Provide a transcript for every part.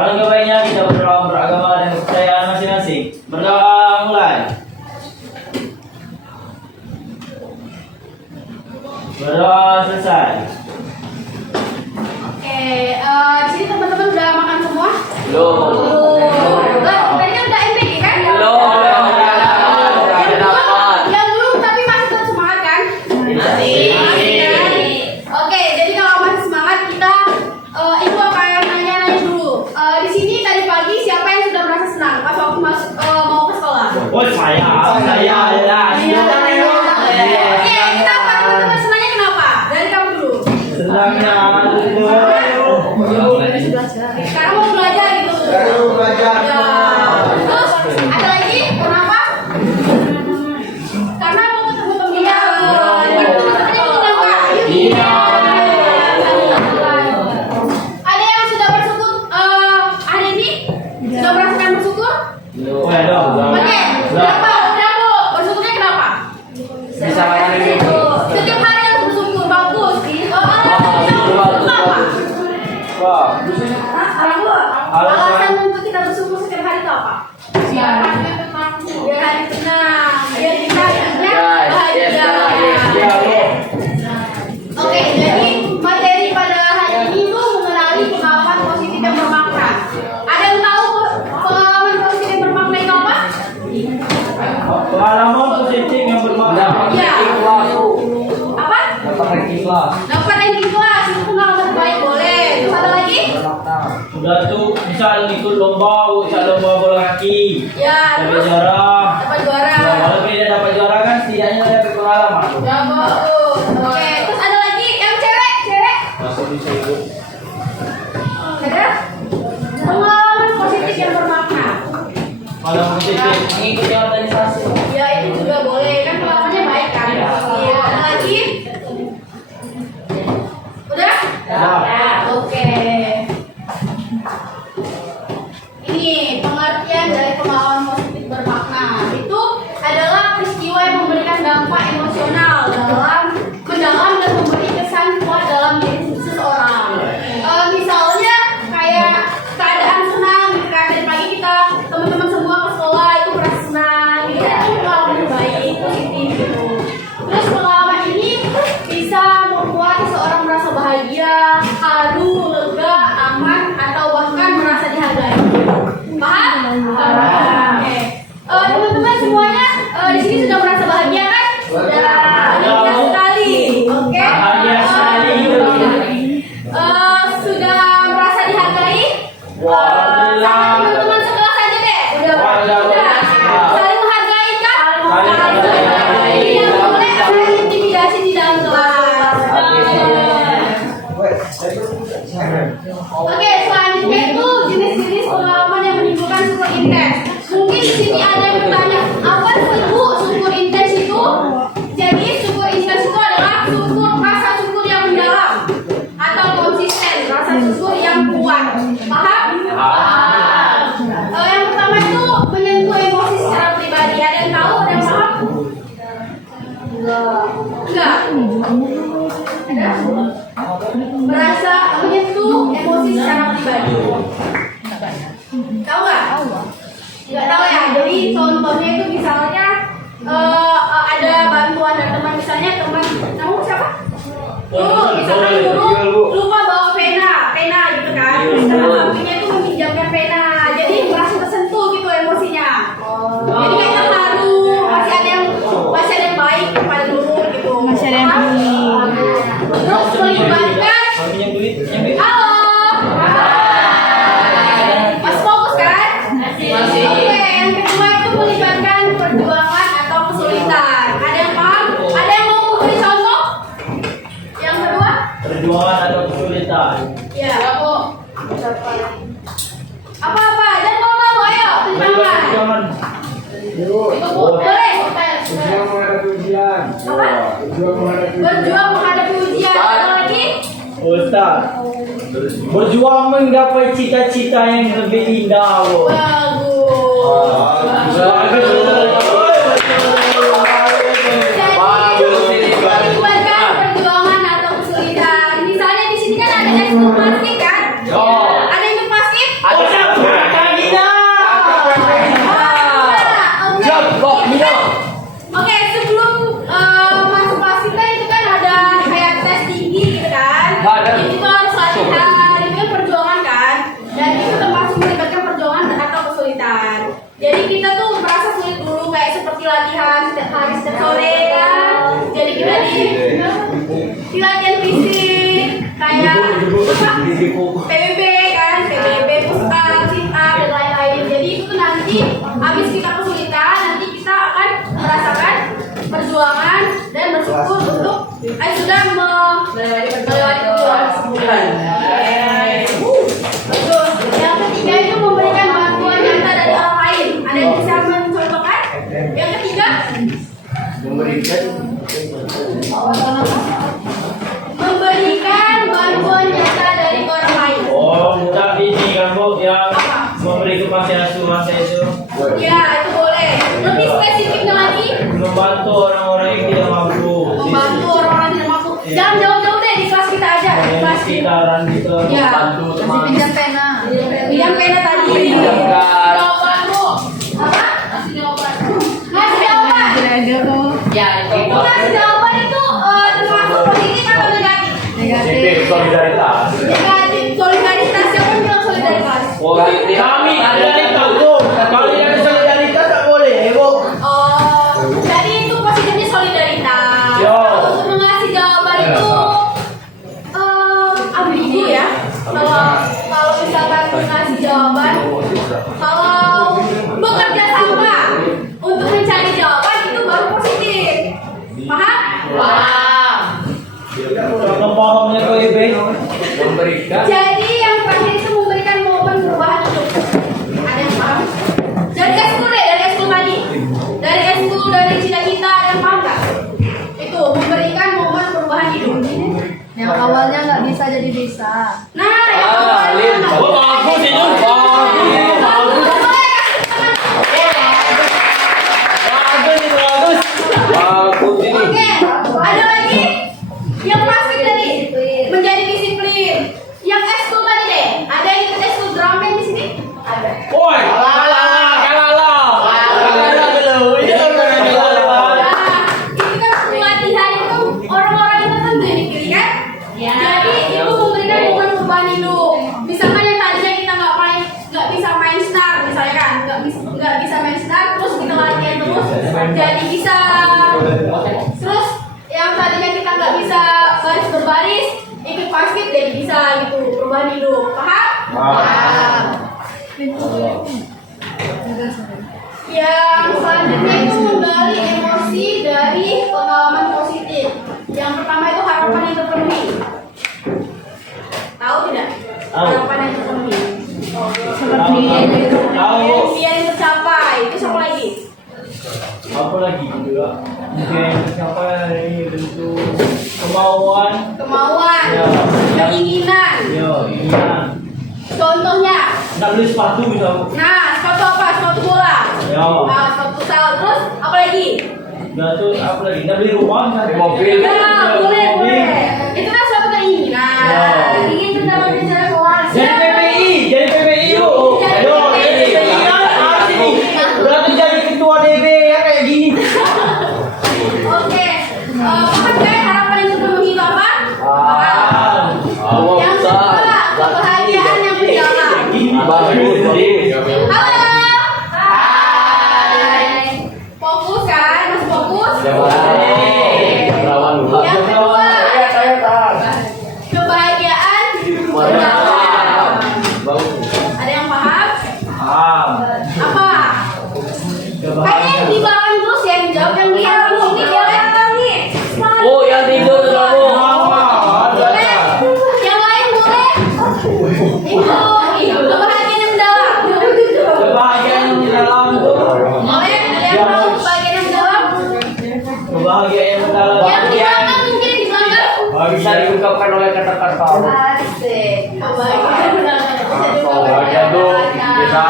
Alangkah baiknya kita berdoa beragama dan kepercayaan masing-masing. Berdoa mulai. Berdoa selesai. Oke, di sini teman-teman udah makan semua? Belum. Tadi kan udah MPG kan? Belum. Yang belum tapi masih tetap semangat kan? Masih. Oke, jadi kalau masih semangat kita Ibu akan nanya-nanya dulu. Di sini tadi pagi siapa yang sudah merasa senang pas waktu mau ke sekolah? Oh saya adalah. Oke, kita teman-teman senangnya kenapa? Dari kamu dulu. Senangnya Sekarang mau belajar gitu. Ya. Terus ada lagi kenapa? Karena mau ketemu teman. Itu makanya kenapa? Iya. Ada yang sudah bersyukur hari ini? Sudah merasakan bersyukur? Oh ya dong. Oke, kenapa? Kenapa? Bersyukurnya kenapa? Bisa makan itu. Setiap hari harus bersyukur, bagus. Kenapa? Wah. Alasan untuk kita bersyukur setiap hari itu apa? Biar hari tenang, biar kita hidupnya bahagia. Oke, jadi materi pada hari ini itu mengenali pengalaman positif yang bermakna. Ada yang tahu pengalaman positif yang bermakna itu apa? Pengalaman positif yang bermakna. Iya. Apa? Dapat ranking kelas. Dapat ranking kelas itu pengalaman baik boleh. Terus ada lagi? Udah tuh misal ikut lomba bola kaki. Ya, Dapat terus juara. dapat juara. Nah, walaupun tidak dapat juara kan setidaknya ada pengalaman. Ya bagus. Oke, terus ada lagi yang cewek, Masuk bisa ikut. ada pengalaman positif yang bermakna. Pengalaman positif mengikuti organisasi. Ya itu juga boleh kan pengalamannya baik kan. Iya. Iya. Ada lagi? Udah? Ya. Oke. Ini pengertian dari pengalaman positif bermakna itu adalah peristiwa yang memberikan dampak emosional dalam mendalam dan memberi kesan kuat dalam diri seseorang. Misalnya kayak keadaan senang, gitu kan dari pagi kita teman-teman semua ke sekolah itu merasa senang, gitu kan itu pengalaman yang baik, positif gitu. Terus pengalaman ini bisa membuat seseorang merasa bahagia, haru, lega, aman, atau bahkan merasa dihargai. Paham? Oke. Teman-teman semuanya di sini sudah merasa bahagia kan? Sudah. Bahagia sekali. Oke. Bahagia sekali. Sudah merasa dihargai? Wah, Sama teman-teman sekelas aja deh. Udah. Saling menghargai kan? Saling menghargai. Tidak boleh ada intimidasi di dalam kelas. Oke, selanjutnya itu jenis-jenis pengalaman yang menimbulkan syukur intens. Mungkin di sini ada yang bertanya, apa sih Bu syukur intens itu? Jadi syukur intens itu adalah rasa syukur yang mendalam atau konsisten, rasa syukur yang kuat. Paham? Paham. Yang pertama itu menyentuh emosi secara pribadi. Ada yang tahu? Ada yang paham? Enggak. Ada? Merasa menyentuh emosi secara pribadi. Tahu nggak? Nggak tahu ya. Jadi contohnya itu misalnya ada bantuan dari teman, misalnya teman kamu siapa? Guru, misalnya guru lupa bawa pena gitu kan. Sampingnya itu meminjamkan pena. Jadi merasa tersentuh gitu emosinya. Jadi kayaknya haru, masih ada yang baik kepada guru gitu. Masih ada yang Terus melibatkan halo. Masih fokus kan? Masih. Oke, yang kedua itu melibatkan perjuangan atau kesulitan. Ada yang paham? Ada yang mau memberi contoh? Yang kedua? Perjuangan atau kesulitan. Ya. Apa-apa? Dan ngomong, ayo, tunjukkan. Perjuangan. Boleh. Berjuang menghadapi ujian. Apa? Berjuang menghadapi ujian. Ada lagi? Ustaz. Berjuang menggapai cita-cita yang lebih indah. Bagus. Jadi melibatkan perjuangan atau kesulitan. Misalnya di sini kan ada ekskul masjid kan? Ada yang masjid? Ada. pasti latihan setiap hari setiap sore kan. Jadi kita di latihan fisik kayak PBB kan, PBB, push up, sit up dan lain-lain. Jadi itu tuh nanti habis kita kesulitan, nanti kita akan merasakan perjuangan dan bersyukur untuk sudah melewati perjuangan sebulan. Terus yang ketiga itu memberikan bantuan nyata dari orang lain. Ada yang bisa mencontohkan? Yang ketiga memberikan bantuan nyata dari orang lain. Oh, tapi ini kan Bu yang memberi ke panti asuhan itu Ya, itu boleh. Lebih spesifiknya lagi, membantu orang-orang yang tidak mampu. membantu orang-orang yang tidak mampu. Jangan jauh-jauh deh, di kelas kita aja. Di Di kelas kita. sekitaran gitu, Ya. bantu teman. Pinjam pena. Pinjam pena tadi. Pinjamkan. Jawaban Bu. Apa? Kasih jawaban. Ngasih jawaban. Ya, Itu ngasih jawaban itu termasuk positif atau negatif? Solidaritas. Negatif. Solidaritas. Siapa yang bilang solidaritas? Kami solidaritas Bu. Kalian solidaritas tak boleh, Bu. Oh, jadi itu positifnya solidaritas. Yo. Untuk mengasih jawaban itu ambigu ya. Kalau misalkan mengasih jawaban, kalau bekerja sama untuk mencari jawaban itu baru positif. Paham? Paham. Kalau pahamnya ke IB Memberikan. Jadi yang terakhir itu memberikan momen perubahan hidup. Ada yang paham? Dari S2 deh, dari S2 tadi. Dari S2, dari cita-cita, ada yang paham nggak? Itu memberikan momen perubahan hidup. Yang awalnya nggak bisa jadi bisa. Nah, yang awalnya nggak Oh, bagus itu. Bagus. Bagus ini. Oke, ada lagi yang pasti tadi menjadi disiplin. Yang S2 tadi deh, ada yang ikut S2 drum band di sini? Ada. Woi, kalah dulu. Ini orang kalah. Nah, itu kan pelatihan itu orang-orang itu kan jadi pilih kan? Ya. Jadi itu memberikan momen perubahan hidup. Misalkan yang tadinya kita nggak bisa main star, misalnya kan, nggak bisa main star, terus kita latihan terus, jadi bisa. Terus yang tadinya kita nggak bisa baris berbaris, ikut basket jadi bisa gitu, perubahan hidup. Paham? Paham. Yang selanjutnya itu menggali emosi dari pengalaman positif. Yang pertama itu harapan yang terpenuhi. Tahu tidak? Tahu. Harapan yang terpenuhi. Tahu. Impian yang tercapai. Itu siapa lagi? Apa lagi juga? Mungkin siapa ini bentuk kemauan. Kemauan, Ya. keinginan. Yo, iya. Contohnya, Nak beli sepatu bisa. nah sepatu apa? Sepatu bola. Ya. Nah, sepatu futsal. Terus apa lagi? Nah, terus apa lagi? Nak beli rumah, nak Beli mobil. Ya, boleh. Itu kan suatu keinginan. Ya. Ingin mendapatkan jalan keluar. Jadi PPI yuk. Yo, jadi PPI kan harus ini. Berarti jadi ketua DB ya kayak gini. Oke, paham kan harapan yang terpenuhi itu apa? Ah. Yang kedua, kebahagiaan yang berjalan. Halo. Hai. Fokus kan? Masih fokus? Yang kedua, kebahagiaan berjalan. Ada yang paham? Apa? Kayaknya di belakang terus ya yang jawab, yang di sini dia kan nih. Oh, yang tidur kamu. Boleh? Yang lain boleh? Itu kebahagiaan yang mendalam. Kebahagiaan yang di dalam tuh. Boleh? Ada yang tahu kebahagiaan yang mendalam? Kebahagiaan yang mendalam. Yang di belakang mungkin di belakang. Bisa diungkapkan oleh kata-kata. Asik. Kebahagiaan yang mendalam. Bahagia tuh bisa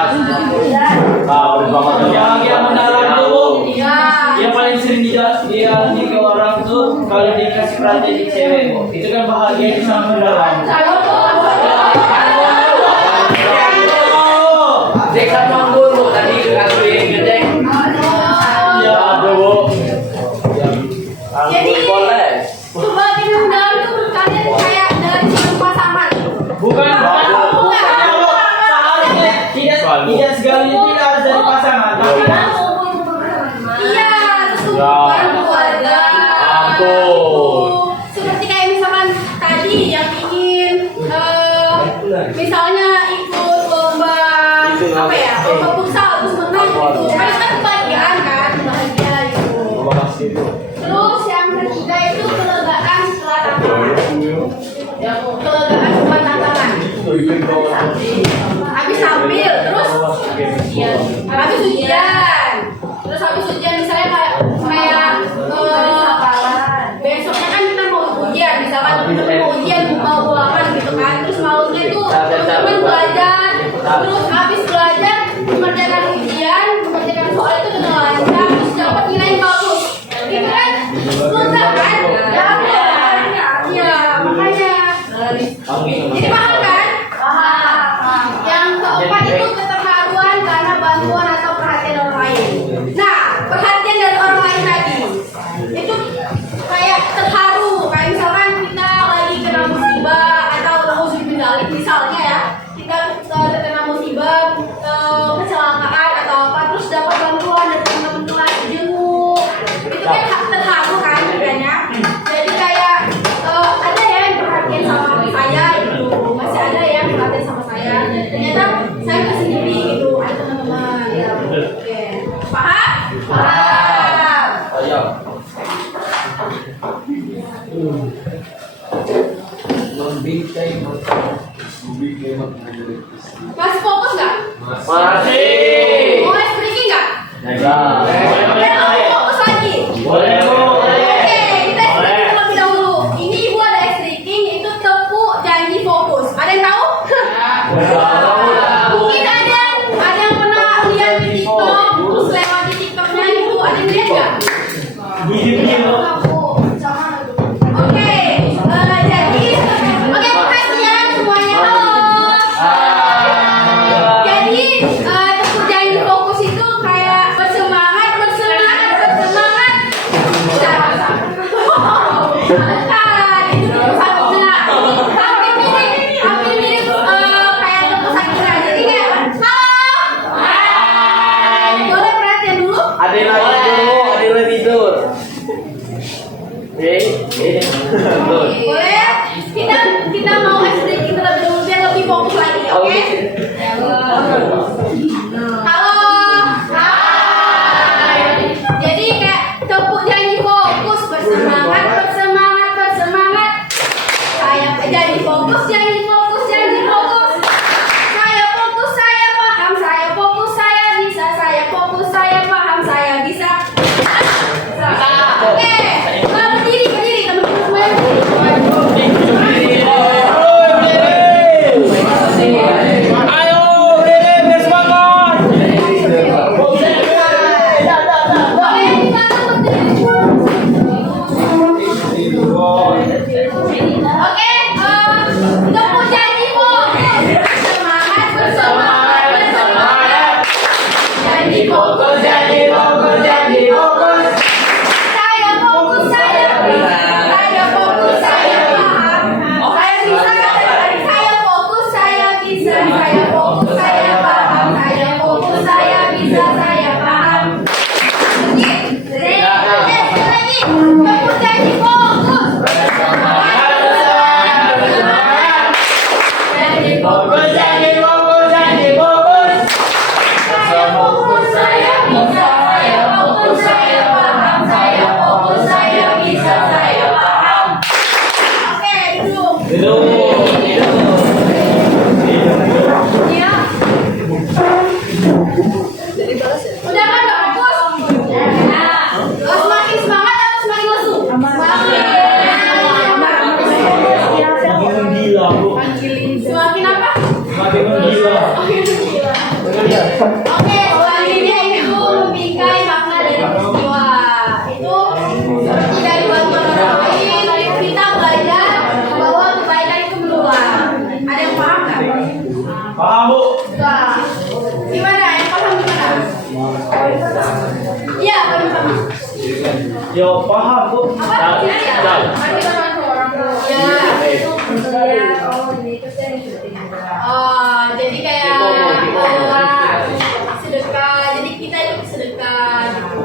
Kebahagiaan yang mendalam tuh. Iya. Yang paling sering dialami ke orang tuh kalau dikasih perhatian di cewek, itu kan bahagia yang sangat mendalam. Dekat manggung Bu tadi ngaturin gede. Ya, aduh, Bu. Jadi Boleh. kebahagiaan yang mendalam itu menurut kalian kayak dari satu pasangan. Bukan seharusnya tidak segalanya tidak harus dari pasangan, tapi kan Iya, bareng keluarga. Ampun. Seperti kayak misalkan tadi yang ingin misalnya ikut lomba apa ya, lomba futsal terus menang gitu. Kan kebahagiaan kan, bahagia gitu. Terus yang ketiga itu kelegaan setelah tantangan. Kelegaan setelah tantangan. Habis tampil, terus habis ujian. Terus habis ujian misalnya kayak besoknya kan kita mau ujian, misalkan teman-teman mau ujian mau ulangan gitu kan. Terus malamnya itu teman-teman belajar. Terus habis belajar mengerjakan ujian, mengerjakan soal itu dengan lancar, terus dapat nilai yang bagus. Itu kan lega kan? Ya, makanya. Jadi paham kan? Paham. Yang keempat itu keterharuan karena bantuan atau perhatian orang lain. Nah, perhatian dari orang lain tadi itu kayak terharu, kayak misalkan kita lagi kena musibah atau nauzubillah misalnya ya, kita terkena musibah, kecelakaan atau apa, terus dapat bantuan dari teman-teman kelas jenguk, itu kan terharu kan katanya. Jadi kayak ada ya yang perhatian sama saya gitu, masih ada yang perhatian sama saya, dan ternyata saya nggak sendiri gitu, ada teman-teman ya. Oke, paham? Paham. Ayo. Masih fokus nggak? Masih. Mau ice breaking nggak? Ya. Mau fokus lagi? Boleh, Bu. Oke, kita ice breaking terlebih dahulu. Ini ibu ada ice breaking, itu tepuk janji fokus. Ada yang tahu? Mungkin ada yang pernah lihat di TikTok, terus lewat di TikToknya itu ada yang lihat nggak? Oke, jadi perhatian semuanya, halo. Jadi tepuk janji fokus itu kayak bersemangat. Nah, itu tepuk sakina. Hampir mirip kayak tepuk sakina. Jadi kayak halo. Boleh perhatian dulu? Ada yang lagi tidur. Boleh? Kita mau sedikit terlebih dahulu biar lebih fokus lagi, oke? Halo. Hai. Jadi kayak tepuk janji fokus, bersemangat. Saya janji fokus. Saya fokus, saya paham, saya fokus, saya bisa, saya fokus, saya paham, saya bisa. Oke, berdiri teman-teman semuanya. Ayo, Rere, bersemangat. Boleh kita berdiri. Oke, tepuk janji fokus. Bersemangat. Janji fokus. Saya fokus, saya fokus, saya paham. Saya bisa kata tadi. Saya fokus, saya bisa. Saya fokus, saya paham. Saya fokus, saya bisa, saya paham. Lagi. Tepuk janji fokus. Janji fokus. Saya fokus, saya bisa. Saya fokus, saya paham. Saya fokus, saya bisa, saya paham. Oke, duduk. Ya. Udah kan udah fokus? Nah, semakin semangat atau semakin lesu? Semakin gila, Bu. Semakin apa? Semakin gila. Oke, selanjutnya itu membingkai makna dari peristiwa. Itu seperti dari bantuan orang lain, kita belajar bahwa kebaikan itu menular. Ada yang paham nggak? Paham, Bu? Nah, gimana? Yang paham gimana? Iya, paham. Yo, paham, Bu. Apa? Jadi kayak sedekah. Jadi kita ikut sedekah gitu.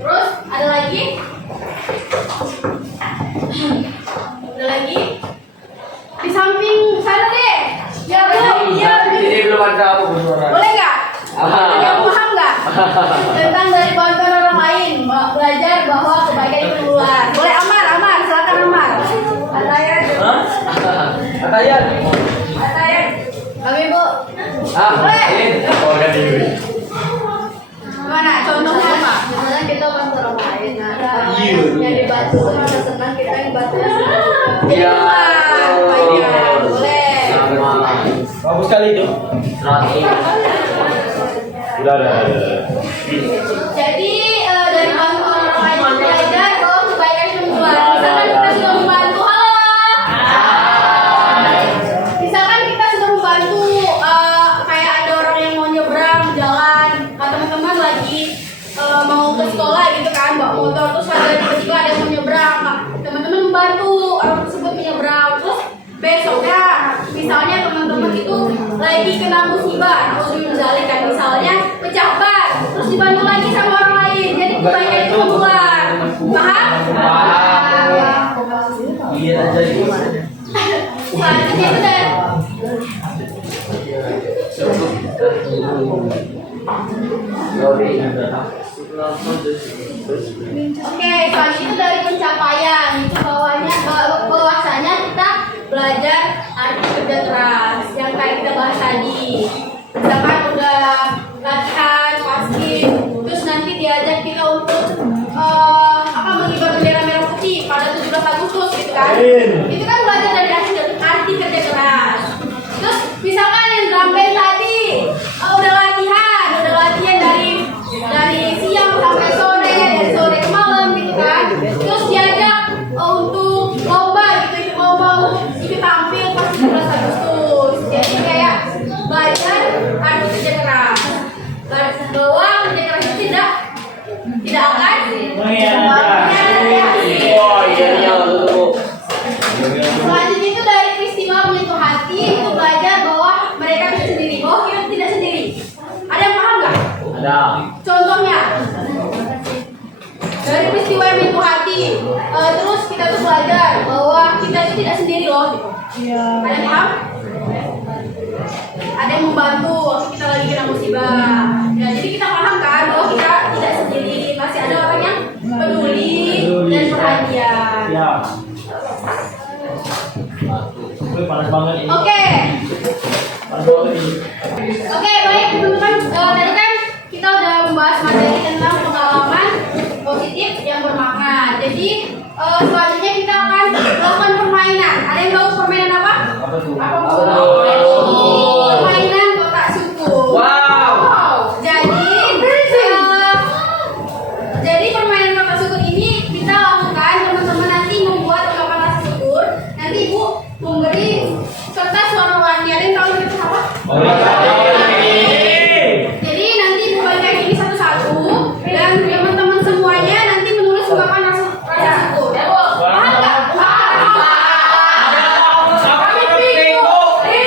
Terus ada lagi ada apa bersuara? Boleh nggak? Ada yang paham nggak? Tentang dari bantuan orang lain, belajar bahwa kebaikan itu keluar. Boleh Amar, silakan Amar. Atayan. Atayan. Kami Bu. Boleh. Keluarga Dewi. Mana? Contohnya apa? Misalnya kita bantu orang lain, nah Iya. yang dibantu tuh merasa senang, kita yang bantu. Jadi dua. Kebaikan. Boleh. Bagus sekali itu. Udah. Jadi dari bantuan orang lain itu belajar bahwa kebaikan itu keluar. Misalkan kita sudah membantu, misalkan kita sudah membantu kayak ada orang yang mau nyebrang jalan, teman-teman lagi mau ke sekolah gitu kan, bawa motor terus ada tiba-tiba ada yang mau nyebrang, teman-teman membantu orang tersebut menyebrang. Terus besoknya misalnya teman-teman itu lagi kena musibah atau kan misalnya pecah ban, terus dibantu lagi sama orang lain, jadi kebaikan itu keluar. Paham? Iya aja itu. Selanjutnya itu dari Oke, selanjutnya itu dari pencapaian. Itu bahwasanya kita belajar arti kerja keras yang kayak kita bahas tadi. Misalkan udah latihan pasti, terus nanti diajak kita untuk mengibar bendera merah putih pada 17 Agustus gitu kan. Itu kan belajar dari arti kerja keras. Terus misalkan yang drum band tadi udah latihan dari siang sampai sore, dari sore ke malam gitu kan. Terus diajak untuk lomba gitu, ikut lomba untuk ikut tampil pas 17 Agustus. Jadi kayak belajar arti kerja keras. Bahwa kerja keras itu tidak akan Selanjutnya itu dari peristiwa menyentuh hati, itu belajar bahwa mereka tidak sendiri, bahwa kita tidak sendiri. Ada yang paham nggak? Ada. Contohnya dari peristiwa yang menyentuh hati, terus kita tuh belajar bahwa kita itu tidak sendiri loh. Gitu. Ada yang paham? Ada yang membantu waktu kita lagi kena musibah. Ya, jadi kita paham kan bahwa kita tidak sendiri, masih ada orang yang peduli dan perhatian. Ya. Panas banget ini. Oke. Panas banget ini. Oke, baik teman-teman. Tadi kan kita udah membahas materi tentang pengalaman positif yang bermakna. Jadi selanjutnya kita akan melakukan permainan. Ada yang tahu permainan apa? Apa tuh? Permainan kotak suku. Wow. Jadi permainan kotak syukur ini kita lakukan, teman-teman nanti membuat ungkapan rasa syukur. Nanti Ibu memberi kertas warna-warni. Ada yang tahu itu apa? Jadi nanti Ibu bacain ini satu-satu dan teman-teman semuanya nanti menulis ungkapan rasa syukur. Ya, Bu? Paham nggak? Kami bingung. Oke.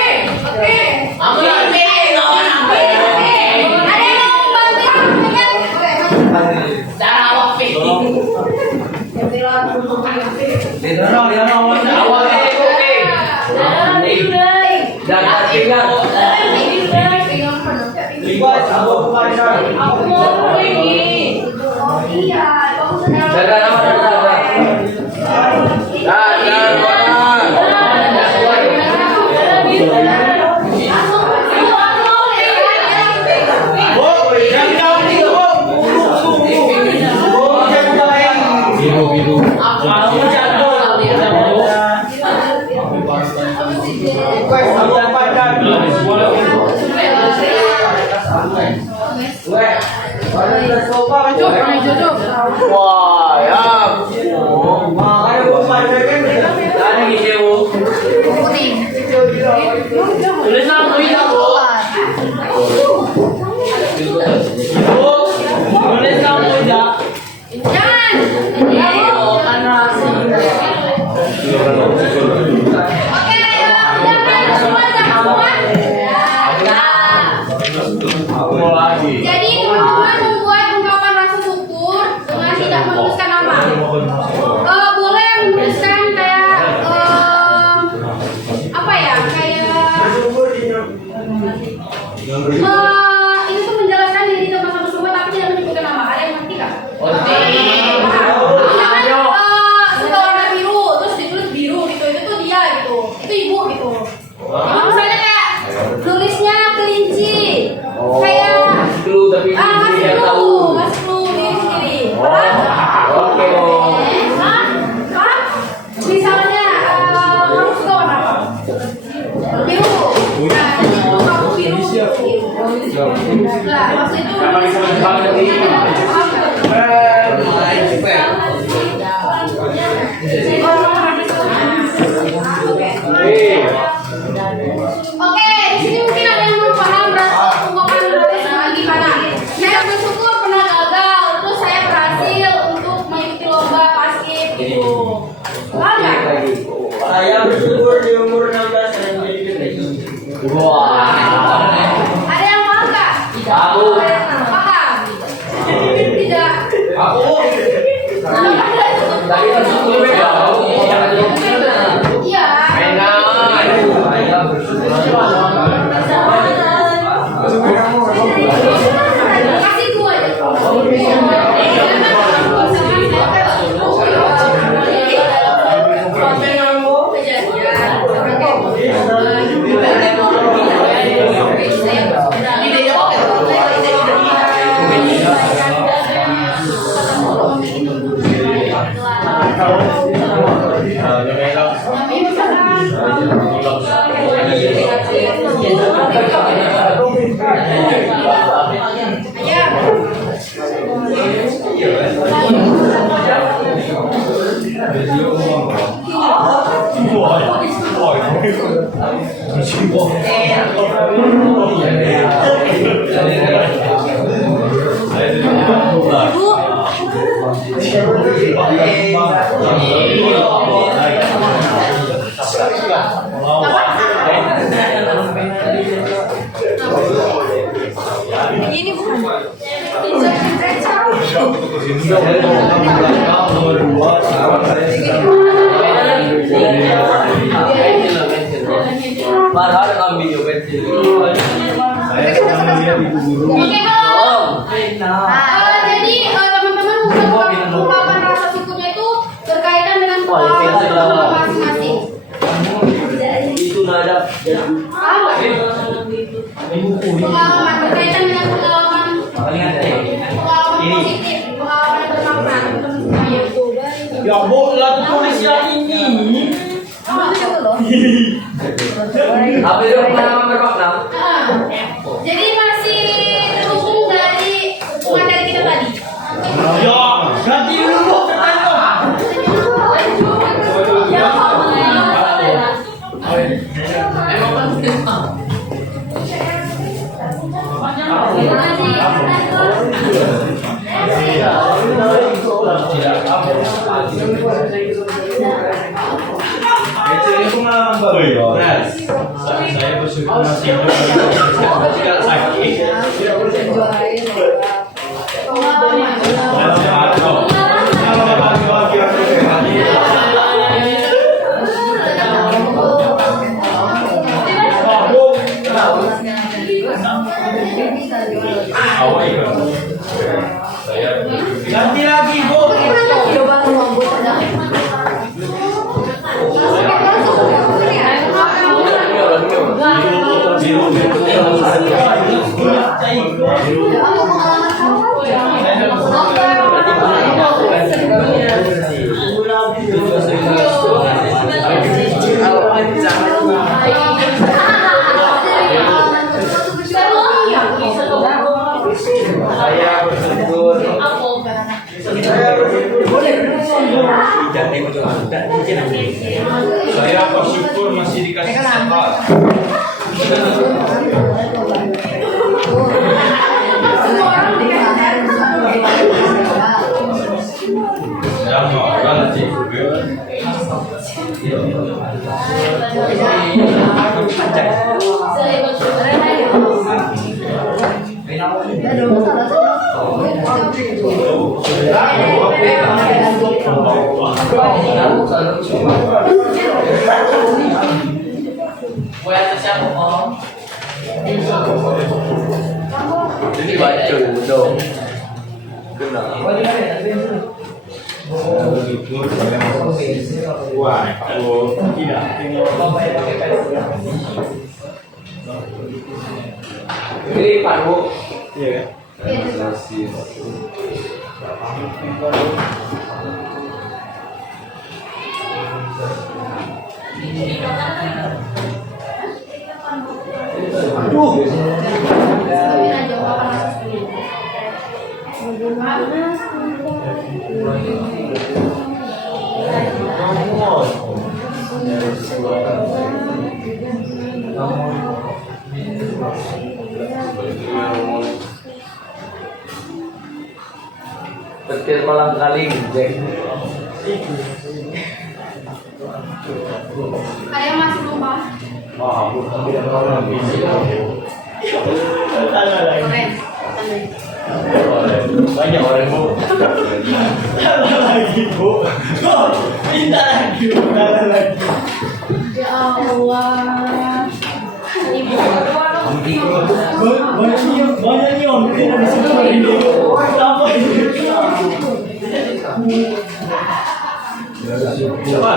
Ada yang mau membantu ya? Wah, ya. Jadi teman-teman membuat ungkapan rasa syukur dengan tidak menuliskan nama. Boleh menuliskan kayak apa ya? Kayak Ini tuh menjelaskan diri teman-teman semua tapi tidak menyebutkan nama. Ada yang ngerti nggak? Suka warna biru, terus ditulis biru gitu. Itu tuh dia gitu. Itu ibu gitu. Itu misalnya kayak tulisnya kelinci. Kayak kasih clue diri sendiri. Oke. Paham? Misalnya kamu suka warna apa? Biru. Nah, jadi itu kamu biru. Nah, maksud itu Oke, di sini mungkin ada yang belum paham rasa ungkapan bersyukur gimana. Saya bersyukur pernah gagal, terus saya berhasil untuk mengikuti lomba basket gitu. Paham nggak? Saya bersyukur di umur 16 saya menjadi PTI. Ada yang paham nggak? Aku. Paham? Tidak. Aku Tadi kan sebelum beda. Jangan jauh. Iya. Kasih gua aja. Ini bukan. Padahal dalam video pensil. Oke, halo. Jadi teman-teman ungkapan rasa syukurnya itu berkaitan dengan pengalaman masing-masing. Itu nada. Pengalaman berkaitan dengan pengalaman positif, pengalaman yang bermakna teman-teman semuanya. ya Bu, lah tulis yang ini. Apa itu pengalaman bermakna? Jadi masih terhubung dari hubungan dari kita tadi. Ya, ganti dulu pertanyaan. Ini pengalaman baru ya. Saya bersyukur masih tidak sakit. Ganti lagi, Bu. Saya bersyukur masih dikasih sehat. Saya mau relatif. Ini baca dong. Kena. Wah, aku tidak. Ini Pak Bu. Iya kan? Aduh. Petir kolang kaling, Jack. Ada yang masih lupa? Wah, aku tidak tahu lagi. Keren. Banyak orang Bu. Salah lagi Bu. Kok minta lagi, salah lagi. Ya Allah. Ibu Banyak nih om, tidak bisa keluarin dulu. Apa ini? Siapa?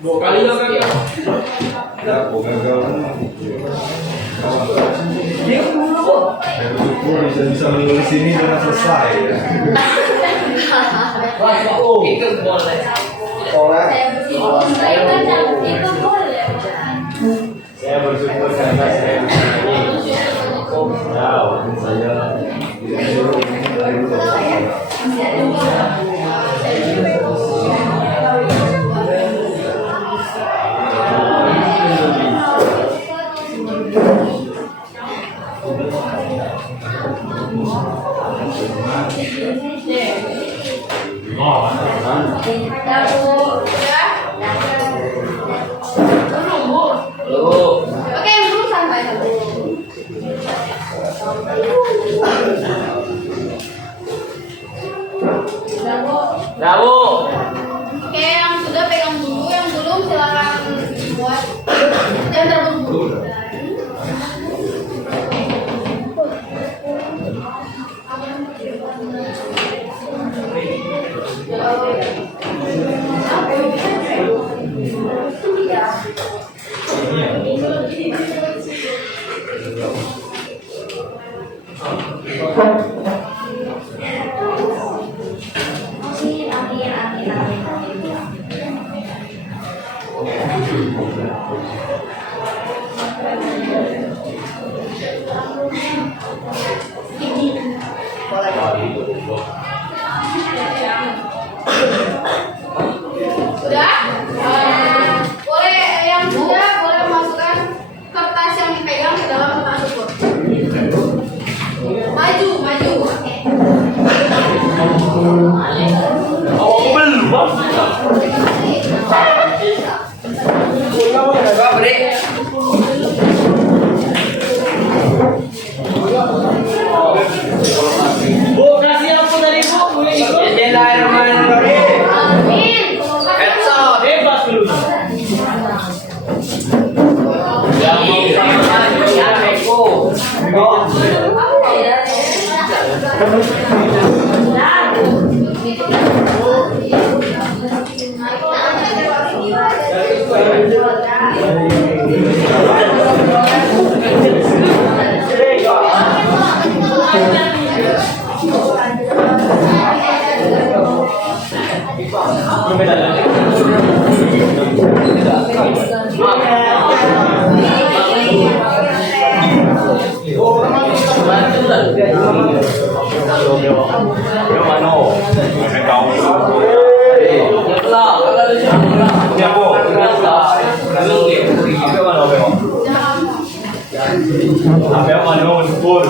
Dua kali lah kan ya. Bisa menulis ini dengan selesai ya. Ikut boleh. Saya bersyukur karena saya ini. Wow, saya Oke, yang belum sampai dulu. Bravo. Oke, yang sudah pegang dulu, yang belum silakan buat. Jangan terburu-buru. Sudah? Boleh yang sudah boleh masukkan kertas yang dipegang ke dalam kotak syukur. Maju, maju. Bu, kasih aku tadi Bu, boleh ikut? Bismillahirrahmanirrahim. Amin. Headshot. Bebas dulu. Siapa? Apa yang mana full?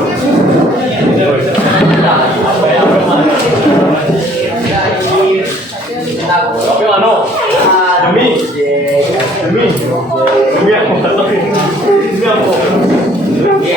Apa yang mana? Tapi mana? Demi aku tahu. Demi aku. Demi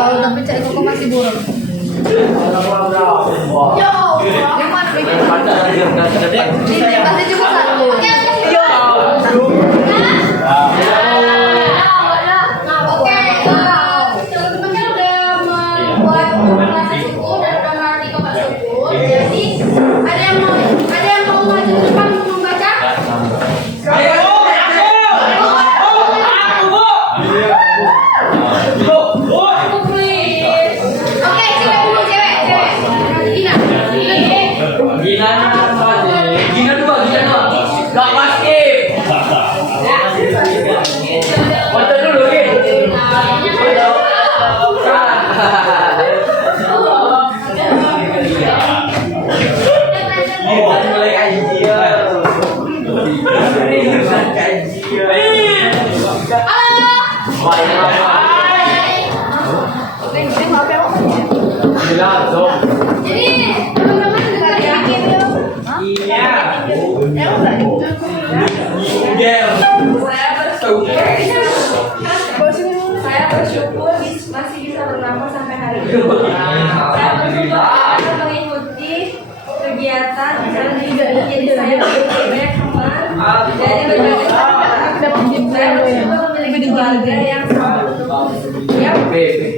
Kalau tapi cek kok masih burung. Kasih cuma satu. Oke, teman-teman udah membuat rasa syukur dan udah mengerti kata syukur. Jadi ada yang mau maju ke depan untuk membaca? Aku please. Oke, cewek dulu, cewek. Gina. Gina dua. Gak pasti. Foto dulu, Gin. Jadi teman-teman dengar yakin yuk. Saya bersyukur masih bisa bernafas sampai hari ini. Saya bersyukur karena mengikuti kegiatan dan jadi saya banyak teman dari berbagai tempat. Saya bersyukur memiliki keluarga yang sangat siap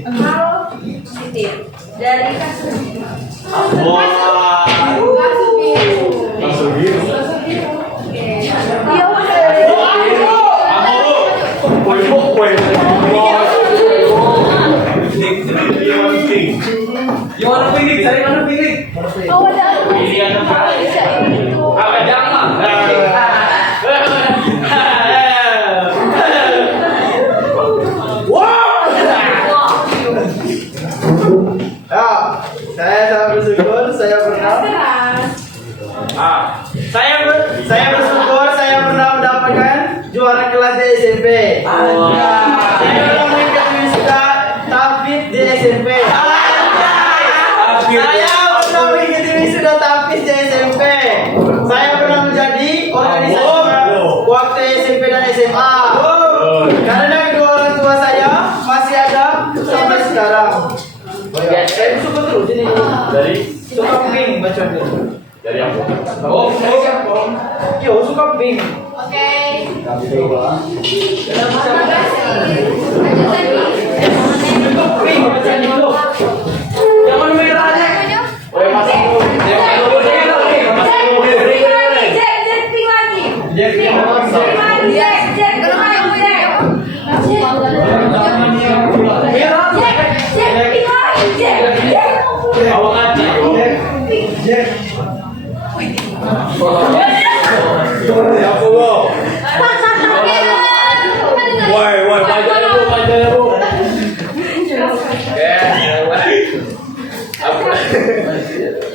kalau positif dari kasus ini. Gimana pilih? Dari mana pilih? Oh, ada Pilihan apa? Apa jangan? Saya sangat bersyukur saya pernah saya bersyukur saya pernah mendapatkan juara kelas di SMP. Saya pernah mengikuti wisuda Tafid di SMP. Saya pernah mengikuti wisuda Tafid di SMP. Saya pernah menjadi organisasi waktu SMP dan SMA. Karena kedua orang tua saya masih ada sampai sekarang. Saya bersyukur terus ini dari suka pink bacanya. Dari aku. Yo suka pink. Oke. Terima Lanjut lagi. Pink bacanya dulu. Jangan merah aja. Awak hati. Jack. Woi, baca dulu.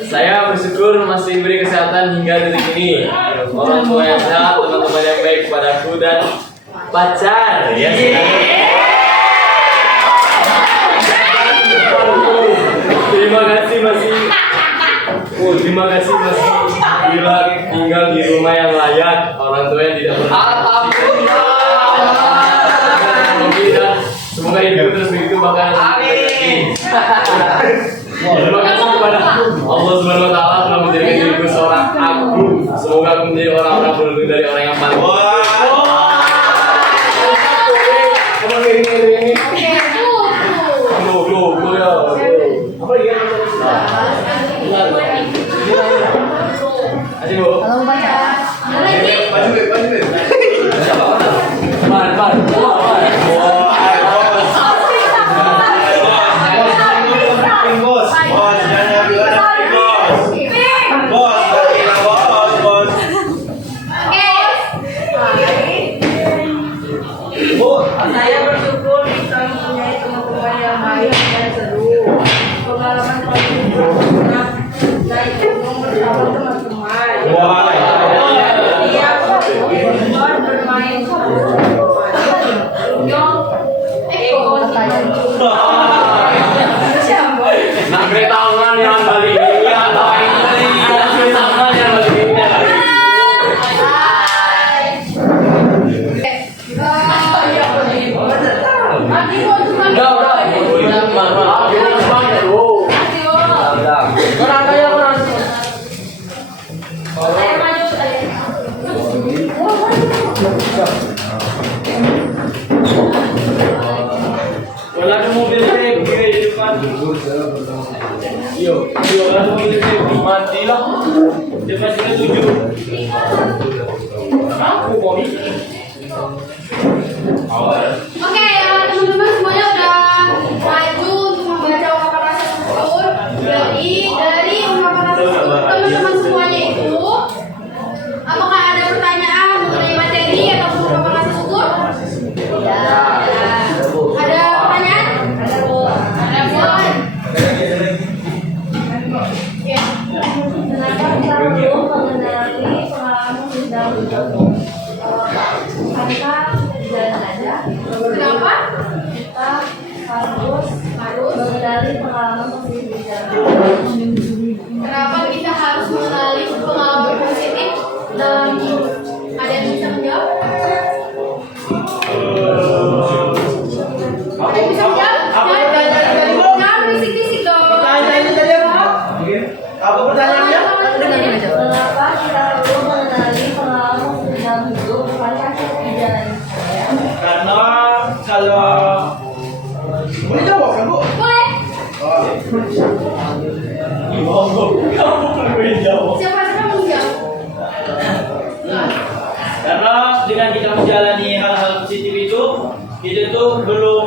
Saya bersyukur masih diberi kesehatan hingga detik ini. Orang tua yang sehat, teman-teman yang baik kepadaku dan pacar. Ya. Terima kasih masih. Terima kasih masih tinggal di rumah yang layak. Orang tua yang tidak semoga hidup terus begitu bahkan. Terima kasih kepada Allah Subhanahu wa taala telah menjadikan diriku seorang aku. Semoga aku menjadi orang-orang beruntung dari orang yang paling. Saya bersyukur bisa mempunyai teman-teman yang baik dan seru. Pengalaman paling berguna naik gunung bersama teman-teman. Dia bermain Nak beri tangan yang balik ini atau beri tangan yang balik ini. Wala ka mobil tape, kaya di depan. Yo, wala ka mobil tape, mati lah. Depan sini 7. Aku mau ini. Oke, teman-teman semuanya udah maju untuk membaca ungkapan rasa syukur. Dari ungkapan rasa syukur teman-teman semuanya itu, apakah ada pertanyaan mengenai materi atau ungkapan rasa syukur? Ya. Ada pertanyaan? Ada. Silakan. Ya. Kenapa kita perlu mengenali pengalaman terdahulu? Karena jalan aja. Kenapa? Kita harus mengenali pengalaman positif. Kenapa kita harus mengenali pengalaman positif dalam hidup? Ada yang bisa menjawab? Ada yang bisa menjawab? Apa pertanyaannya tadi, Bu? Jangan berisik-bisik dong. Pertanyaannya tadi apa? Apa pertanyaannya? Kenapa kita perlu mengenali pengalaman positif dalam hidup? Karena jalan. Karena kalau Boleh jawab kan, Bu? Boleh. kamu perlu jawab. Siapa mau menjawab? Karena dengan kita menjalani hal-hal positif itu, kita tuh belum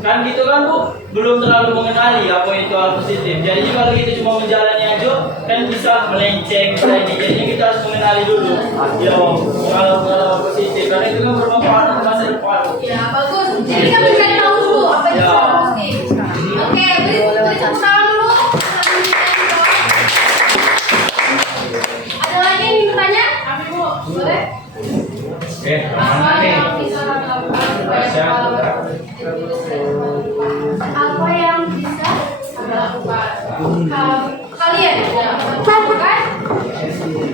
kan gitu kan Bu, belum terlalu mengenali apa itu hal positif. Jadi kalau kita cuma menjalani aja kan bisa melenceng ini. Jadi kita harus mengenali dulu ya kalau positif karena itu kan bermanfaat untuk masa depan. Ya, bagus. Jadi kita mencari tahu dulu apa yang Ya. bisa positif. Oke, beri tepuk tangan dulu. Ada lagi yang bertanya? Boleh? Apa yang bisa dilakukan supaya pengalaman apa yang bisa dilakukan kalian lakukan supaya pengalaman positif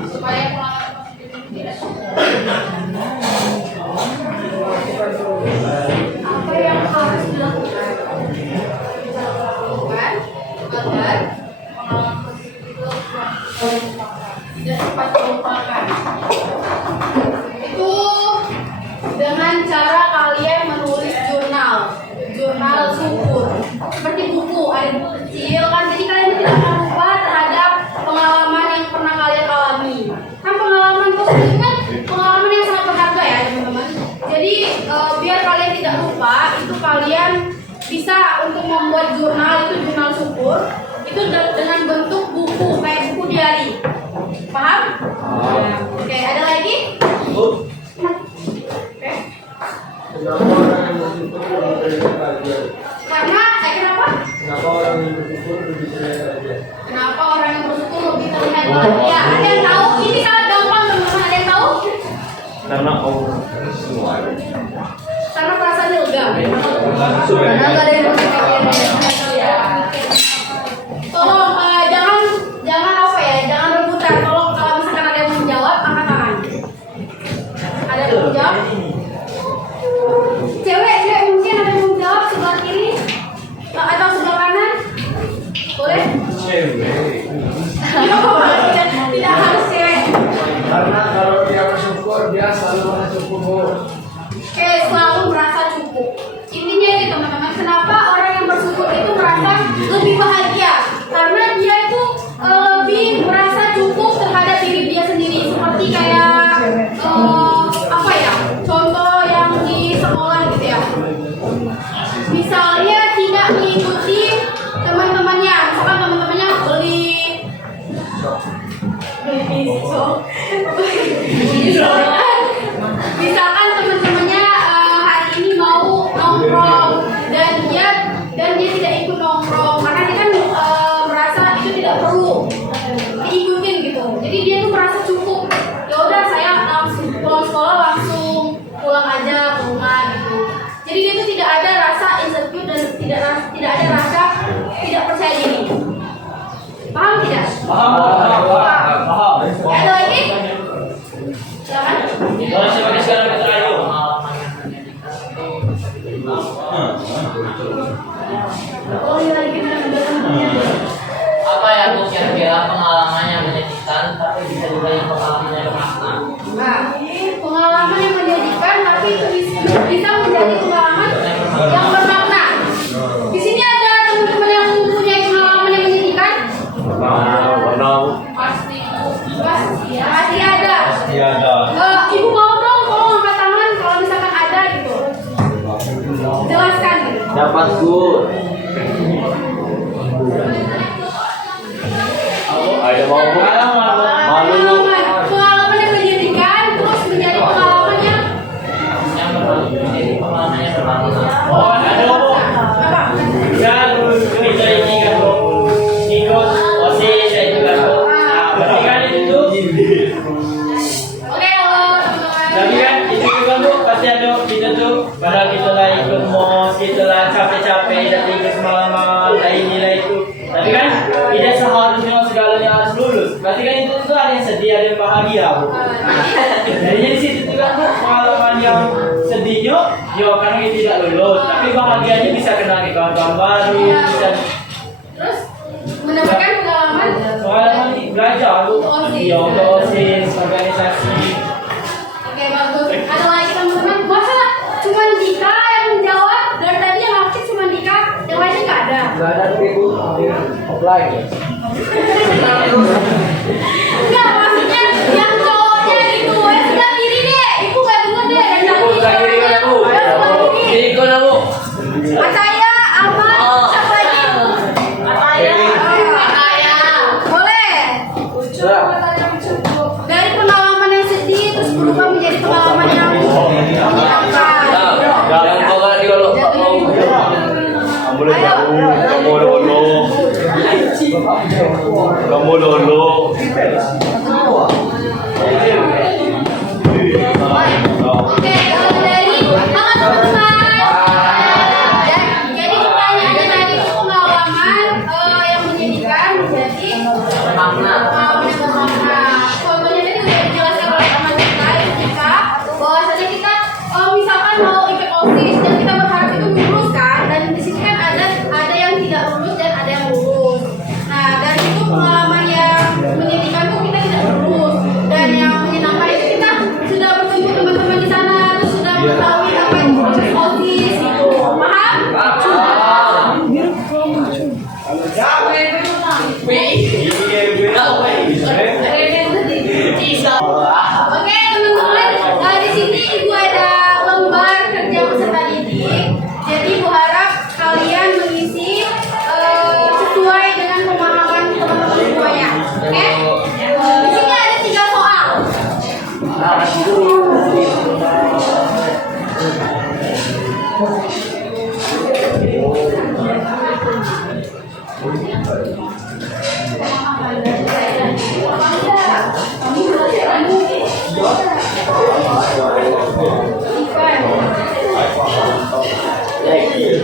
apa yang harus dilakukan agar pengalaman positif itu tidak cepat terlupakan. Itu dengan cara kalian menulis jurnal syukur seperti buku, ada buku kecil kan, jadi kalian tidak akan lupa terhadap pengalaman yang pernah kalian alami. Kan pengalaman positif kan pengalaman yang sangat berharga ya teman-teman. Jadi biar kalian tidak lupa, itu kalian bisa untuk membuat jurnal, itu jurnal syukur. Itu dengan bentuk buku kayak buku diary. Paham? Oke, ada lagi? Oke. Karena kenapa? Kenapa orang yang bersyukur lebih terlihat aja? Kenapa orang yang bersyukur lebih terlihat bahagia? Ada yang tahu? Ini sangat gampang teman-teman. Ada yang tahu? Karena Allah Karena perasaannya lega. Karena nggak ada yang tolong jangan apa ya, jangan rebutan. Tolong kalau misalkan ada yang mau menjawab, angkat tangan. Ada yang mau menjawab? Cewek mungkin ada yang mau menjawab sebelah kiri atau sebelah kanan? Boleh? Tidak harus cewek. Karena kalau dia bersyukur dia selalu merasa cukup. Selalu merasa cukup. Intinya ini teman-teman, kenapa orang yang bersyukur itu merasa lebih bahagia? Karena dia itu lebih merasa cukup terhadap diri dia sendiri. Seperti kayak apa ya? Contoh yang di sekolah gitu ya. Misalnya tidak mengikuti teman-temannya, misalkan teman-temannya beli misalkan teman-temannya hari ini mau nongkrong dan dia tidak ikut nongkrong karena dia kan merasa itu tidak perlu diikutin gitu. Jadi dia tuh merasa cukup. Ya udah saya langsung pulang sekolah langsung pulang aja ke rumah gitu. Jadi dia tuh tidak ada rasa insecure dan tidak ada rasa tidak percaya diri. Paham tidak? Paham. Ada lagi? Silakan. Boleh saya pakai sekarang kita ayo. Oh iya lagi Apa ya Bu kira-kira pengalaman yang menyedihkan tapi bisa juga yang pengalaman yang bermakna? Nah, pengalaman yang menjadikan tapi itu bisa menjadi pengalaman yang bermakna. Di sini ada teman-teman yang mempunyai pengalaman yang menyedihkan? Pasti ada. Ibu mau dong tolong angkat tangan kalau misalkan ada gitu. Jelaskan. Dapat Bu. Ada mau Pengalaman yang menyedihkan terus menjadi pengalaman yang Jadi pengalaman yang bermakna. Oh, ada Bu. apa? Kan kita ini kan ikut OSIS saya juga tuh. Nah, berarti kan itu tuh. Oke, teman-teman. Tapi kan itu juga Bu pasti ada kita tuh padahal kita lah ikut mos, kita lah capek-capek dan ikut semalaman nilai itu. Tapi kan tidak seharusnya segalanya harus lulus. Berarti kan itu tuh ada yang sedih, ada yang bahagia Bu. Jadi di situ juga Bu pengalaman yang sedihnya, yo karena kita tidak lulus. Tapi bahagianya bisa kenal ke kawan-kawan baru, bisa Terus mendapatkan pengalaman pengalaman belajar Bu. Yo OSIS, organisasi. Oke, bagus. Ada lagi teman-teman? Masa cuma Dika yang menjawab? Dari tadi yang aktif cuma Dika, yang lainnya nggak ada. Nggak ada tuh Ibu, offline. Enggak, maksudnya yang cowoknya gitu. Sebelah kiri deh. Ibu nggak dengar deh. Dari tadi Sebelah kiri mana, Bu? Sebelah kiri. Jadi kau Bu. Ataya, Ahmad, siapa lagi? Ataya. Boleh. Dari pengalaman yang sedih terus berubah menjadi pengalaman yang menyenangkan. Yang kau kan di kalau Kamu lolo. Oke, dari teman-teman. Jadi pertanyaannya tadi itu pengalaman yang menyedihkan menjadi pengalaman yang bermakna. Contohnya tadi sudah dijelaskan oleh teman kita bahwasanya kita misalkan mau ikut OSIS dan kita berharap itu lulus kan, dan di sini kan ada yang tidak lulus dan ada yang lulus. Nah, dari itu pengalaman yang menyedihkan tuh kita tidak lulus, dan yang menyenangkan itu kita sudah bertemu teman-teman di sana, terus sudah mengetahui apa itu proses OSIS gitu. Paham? Wih,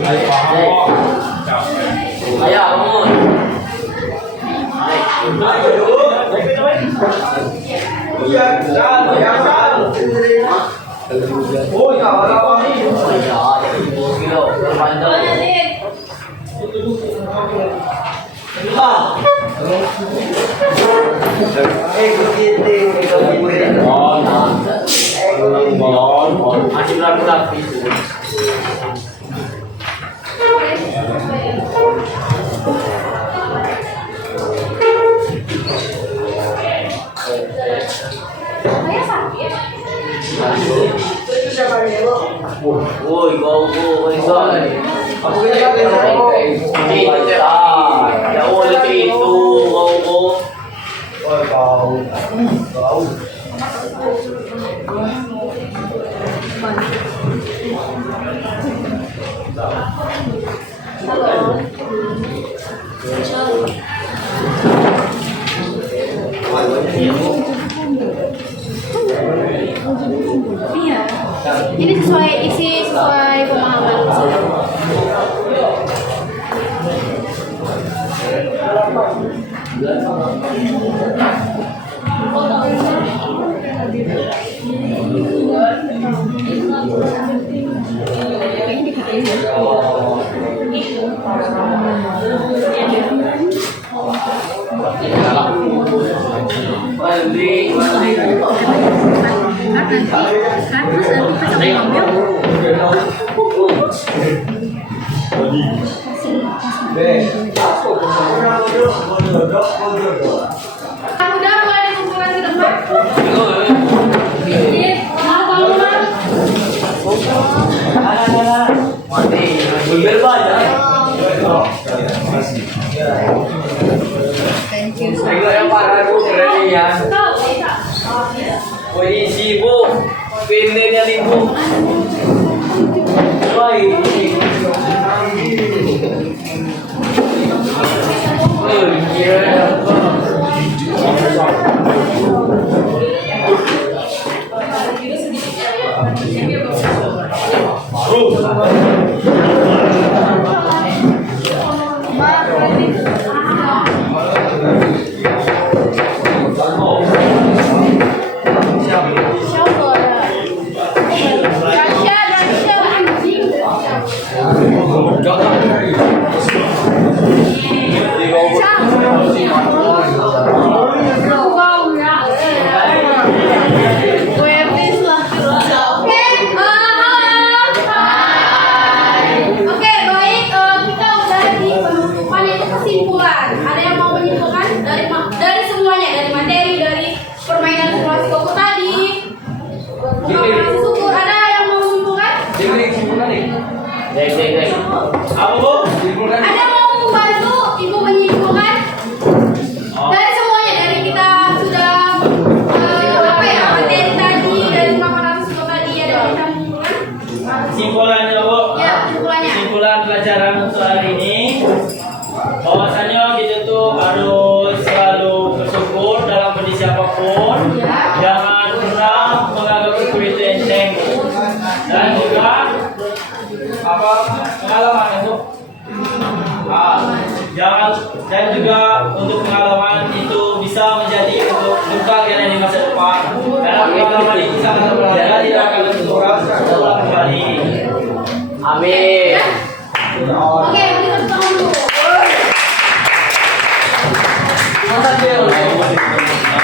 Ayo, bangun. Oh, ya, apa nih? Ya, jadi 2 kilo. Panjang. Masih rapi-rapi itu. Saya sakit. Woi, go. Aku ini apa ya? Ya udah itu, go. Oh, kau. Iya. Ini sesuai isi sesuai pemahaman. Udah mulai dikumpulkan ke depan. Bibir banyak. Polisi bu, pindahinnya ibu. Apa bu? Ada mau membantu ibu menyimpulkan dari semuanya, dari kita sudah materi tadi, dari makanan semua tadi, ada yang bisa menyimpulkan? Simpulannya bu. Ya, kesimpulannya. Simpulan pelajaran untuk hari ini, bahwasanya kita tuh harus selalu bersyukur dalam kondisi apapun. Jangan pernah menganggap syukur itu enteng. Dan juga apa pengalaman itu? Jangan, dan juga untuk pengalaman itu bisa menjadi untuk bekal kalian di masa depan. Dalam pengalaman itu sangat berharga, tidak akan berkurang setelah kembali. Amin. Oke, kita tepuk dulu.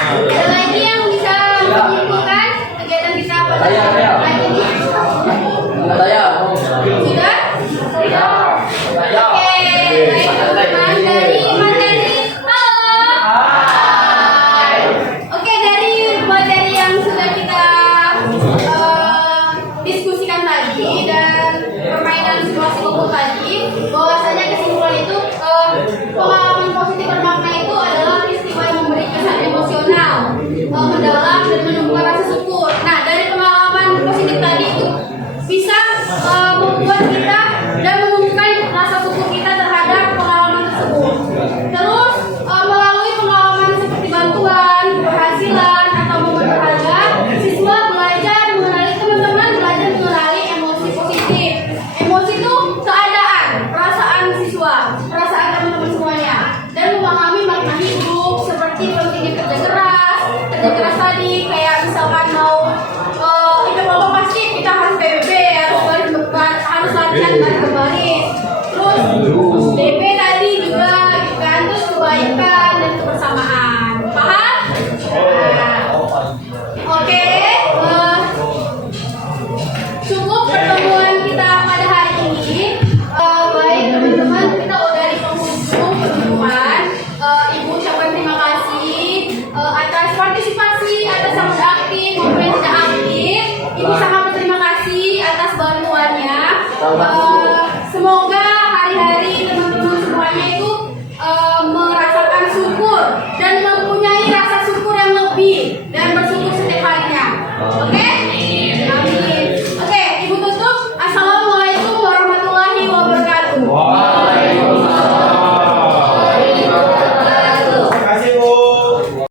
Ada lagi yang bisa menyimpulkan kegiatan kita pada hari ini? Sudah? Oke, baik teman-teman dari materi. Halo. Oke, dari materi yang sudah kita diskusikan tadi dan permainan simulasi kumpul tadi, bahwa teman-teman, kita udah di penghujung pertemuan. Ibu ucapkan terima kasih atas partisipasi, atas sangat aktif maupun yang tidak aktif. Ibu sangat berterima kasih atas bantuannya. Semoga